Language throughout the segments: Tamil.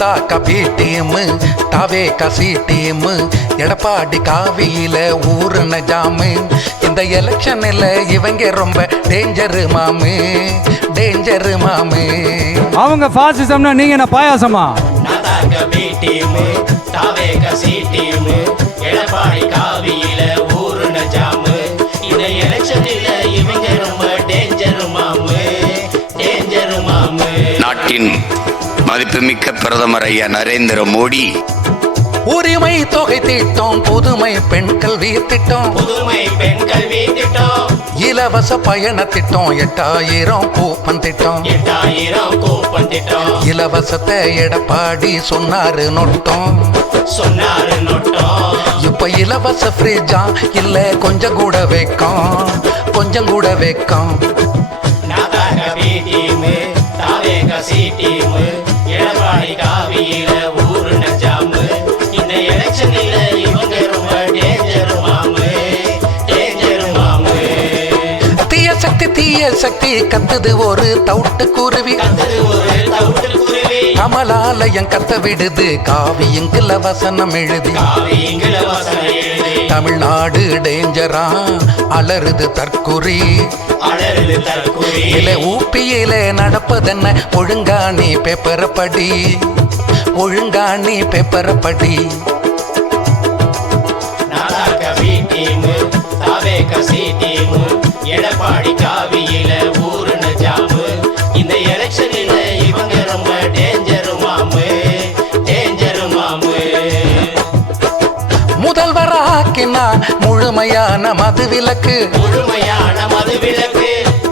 நாதாக்க பி டீம் தாவே கசி டீம் எடப்பாடி காவியில ஊருன ஜாமு இந்த எலெக்ஷன்ல இவங்க ரொம்ப டேஞ்சரு மாமு டேஞ்சரு மாமு. அவங்க பாசிசம்னா நீங்க என்ன பாயாசமா? நாதாக்க பி டீம் தாவே கசி டீம் எடப்பாடி காவியில ஊருன ஜாமு இந்த எலெக்ஷன்ல இவங்க ரொம்ப டேஞ்சரு மாமு டேஞ்சரு மாமு. நாட்டின் மதிப்புமிக்க பிரதமர் ஐயா நரேந்திர மோடி உரிமை தொகை திட்டம் புதுமை பெண் கல்வி திட்டம் புதுமை பெண் கல்வி திட்டம் இலவச பயண திட்டம் 8000 கூப்பன் திட்டம் 8000 கூப்பன் திட்டம் இலவசத்தை எடப்பாடி சொன்னாரு நொட்டம் சொன்னாரு நொட்டம். இப்ப இலவச ஃப்ரிட்ஜா இல்ல கொஞ்சம் கூட வைக்கும் கொஞ்சம் கூட வைக்கும். நாதாக்க பி டீம் தாவே கசி டீம் எடப்பாடி காவியில ஊருன ஜாமு இந்த எலெக்ஷன்ல இவங்க ரொம்ப டேஞ்சரு மாமு டேஞ்சரு மாமு. தீய சக்தி கத்துது ஒரு தவுட்டு குருவி கத்தது ஒரு தவிட்டு குருவி கமலாலயம் கத்த விடுது காவியங்குல வசனம் எழுதி காவியங்கள வசனம் எழுதி தமிழ்நாடு டேஞ்சரா அலறுது தற்குறி அலறுது தற்குறி. இல ஊப்பியில நடப்பதென்ன ஒழுங்கா நீ பேப்பரப்படி ஒழுங்கா நீ பேப்பரப்படி. நாதாக்க பி டீம் தாவே கசி டீம் எடப்பாடி காவியில ஊருன ஜாமு இந்த எலெக்ஷன்ல இவங்க ரொம்ப டேஞ்சரு மாமு டேஞ்சரு மாமு. முதல்வராக்கினா முழுமையான மதுவிலக்கு முழுமையான மதுவிலக்கு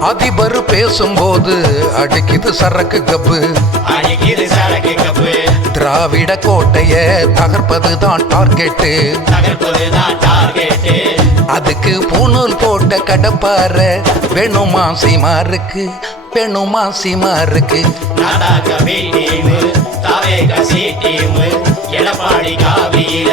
அதிபர் பேசும்போது அடிக்குது சரக்கு கப்பு அடிக்குது சரக்கு கப்பு திராவிட கோட்டைய தகர்ப்பதுதான் டார்கெட்டு தகர்ப்பதுதான் டார்கெட்டு. அதுக்கு பூணூல் போட்ட கடப்பார வேணுமா சீமாருக்கு வேணுமா சீமாருக்கு. நாதாக்க பி டீம் தாவே கசி டீம் எடப்பாடி காவியில